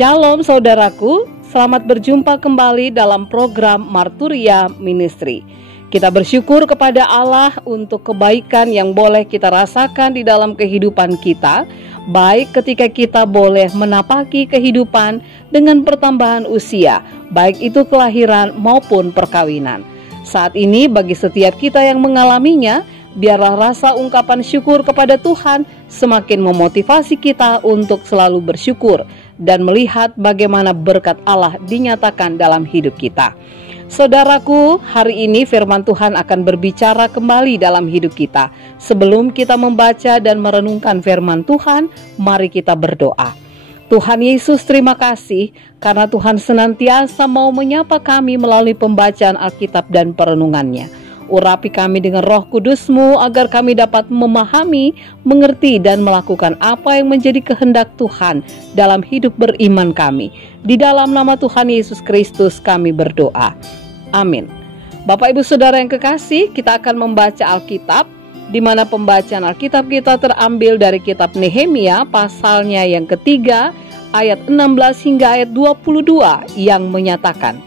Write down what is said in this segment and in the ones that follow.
Shalom saudaraku, selamat berjumpa kembali dalam program Marturia Ministry. Kita bersyukur kepada Allah untuk kebaikan yang boleh kita rasakan di dalam kehidupan kita, baik ketika kita boleh menapaki kehidupan dengan pertambahan usia, baik itu kelahiran maupun perkawinan. Saat ini bagi setiap kita yang mengalaminya, biarlah rasa ungkapan syukur kepada Tuhan semakin memotivasi kita untuk selalu bersyukur dan melihat bagaimana berkat Allah dinyatakan dalam hidup kita. Saudaraku, hari ini firman Tuhan akan berbicara kembali dalam hidup kita. Sebelum kita membaca dan merenungkan firman Tuhan, mari kita berdoa. Tuhan Yesus, terima kasih karena Tuhan senantiasa mau menyapa kami melalui pembacaan Alkitab dan perenungannya. Urapi kami dengan Roh Kudus-Mu agar kami dapat memahami, mengerti, dan melakukan apa yang menjadi kehendak Tuhan dalam hidup beriman kami. Di dalam nama Tuhan Yesus Kristus kami berdoa. Amin. Bapak Ibu Saudara yang kekasih, kita akan membaca Alkitab, di mana pembacaan Alkitab kita terambil dari kitab Nehemia pasalnya yang ketiga, ayat 16 hingga ayat 22 yang menyatakan,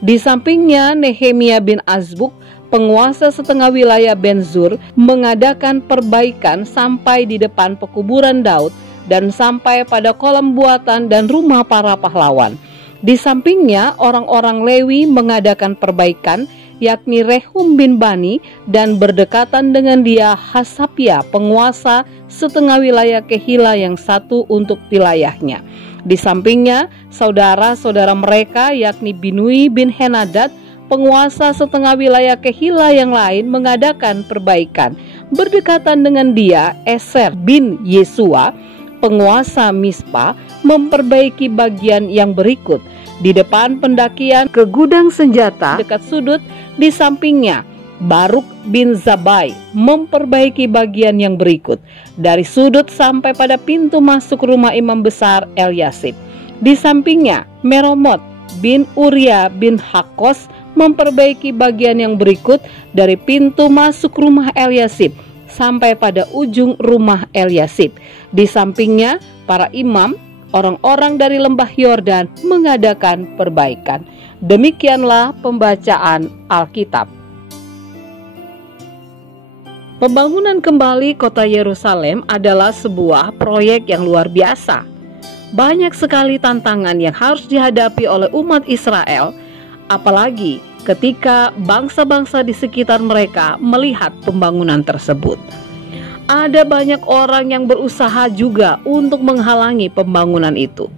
di sampingnya Nehemia bin Azbuk, penguasa setengah wilayah Ben-Zur, mengadakan perbaikan sampai di depan pekuburan Daud dan sampai pada kolam buatan dan rumah para pahlawan. Di sampingnya orang-orang Lewi mengadakan perbaikan, yakni Rehum bin Bani, dan berdekatan dengan dia Hasapia, penguasa setengah wilayah Kehila yang satu untuk wilayahnya. Di sampingnya saudara-saudara mereka, yakni Binui bin Henadad, penguasa setengah wilayah Kehila yang lain mengadakan perbaikan. Berdekatan dengan dia, Eser bin Yesua, penguasa Mispa, memperbaiki bagian yang berikut. Di depan pendakian ke gudang senjata dekat sudut, di sampingnya Baruk bin Zabai memperbaiki bagian yang berikut. Dari sudut sampai pada pintu masuk rumah imam besar Eliasib. Di sampingnya Meromot bin Uria bin Hakos memperbaiki bagian yang berikut dari pintu masuk rumah Eliasib sampai pada ujung rumah Eliasib. Di sampingnya para imam, orang-orang dari lembah Yordan mengadakan perbaikan. Demikianlah pembacaan Alkitab. Pembangunan kembali kota Yerusalem adalah sebuah proyek yang luar biasa. Banyak sekali tantangan yang harus dihadapi oleh umat Israel, apalagi ketika bangsa-bangsa di sekitar mereka melihat pembangunan tersebut. Ada banyak orang yang berusaha juga untuk menghalangi pembangunan itu.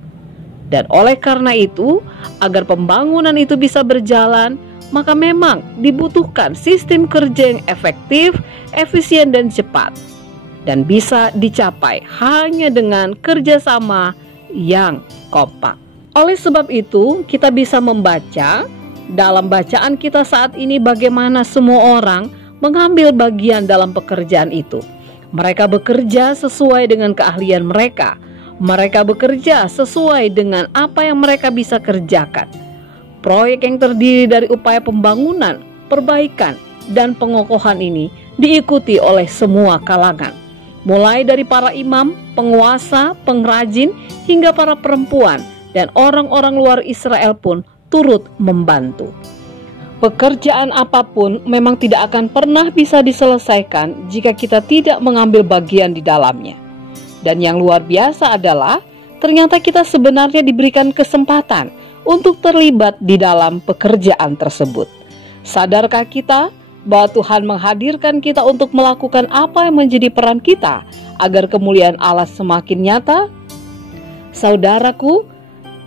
Dan oleh karena itu, agar pembangunan itu bisa berjalan, maka memang dibutuhkan sistem kerja yang efektif, efisien, dan cepat. Dan bisa dicapai hanya dengan kerjasama yang kompak. Oleh sebab itu, kita bisa membaca dalam bacaan kita saat ini bagaimana semua orang mengambil bagian dalam pekerjaan itu. Mereka bekerja sesuai dengan keahlian mereka. Mereka bekerja sesuai dengan apa yang mereka bisa kerjakan. Proyek yang terdiri dari upaya pembangunan, perbaikan, dan pengokohan ini diikuti oleh semua kalangan. Mulai dari para imam, penguasa, pengrajin, hingga para perempuan dan orang-orang luar Israel pun turut membantu. Pekerjaan apapun memang tidak akan pernah bisa diselesaikan jika kita tidak mengambil bagian di dalamnya. Dan yang luar biasa adalah ternyata kita sebenarnya diberikan kesempatan untuk terlibat di dalam pekerjaan tersebut. Sadarkah kita bahwa Tuhan menghadirkan kita untuk melakukan apa yang menjadi peran kita agar kemuliaan Allah semakin nyata? Saudaraku,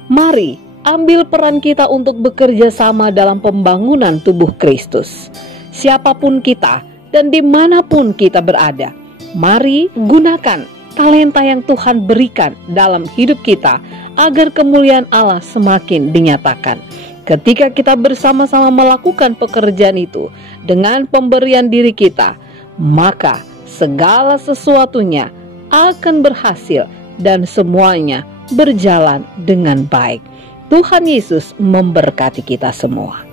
mari ambil peran kita untuk bekerja sama dalam pembangunan tubuh Kristus. Siapapun kita dan dimanapun kita berada, mari gunakan talenta yang Tuhan berikan dalam hidup kita agar kemuliaan Allah semakin dinyatakan. Ketika kita bersama-sama melakukan pekerjaan itu dengan pemberian diri kita, maka segala sesuatunya akan berhasil dan semuanya berjalan dengan baik. Tuhan Yesus memberkati kita semua.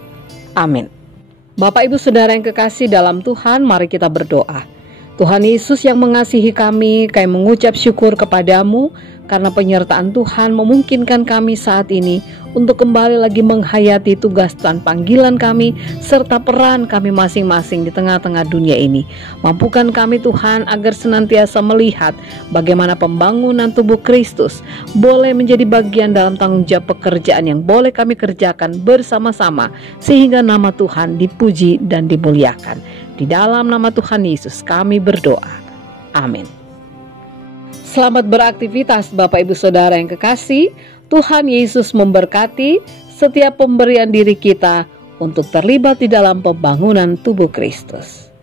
Amin. Bapak Ibu Saudara yang kekasih dalam Tuhan, mari kita berdoa. Tuhan Yesus yang mengasihi kami mengucap syukur kepadamu karena penyertaan Tuhan memungkinkan kami saat ini untuk kembali lagi menghayati tugas dan panggilan kami serta peran kami masing-masing di tengah-tengah dunia ini. Mampukan kami Tuhan agar senantiasa melihat bagaimana pembangunan tubuh Kristus boleh menjadi bagian dalam tanggung jawab pekerjaan yang boleh kami kerjakan bersama-sama sehingga nama Tuhan dipuji dan dimuliakan. Di dalam nama Tuhan Yesus kami berdoa. Amin. Selamat beraktivitas Bapak Ibu Saudara yang kekasih. Tuhan Yesus memberkati setiap pemberian diri kita untuk terlibat di dalam pembangunan tubuh Kristus.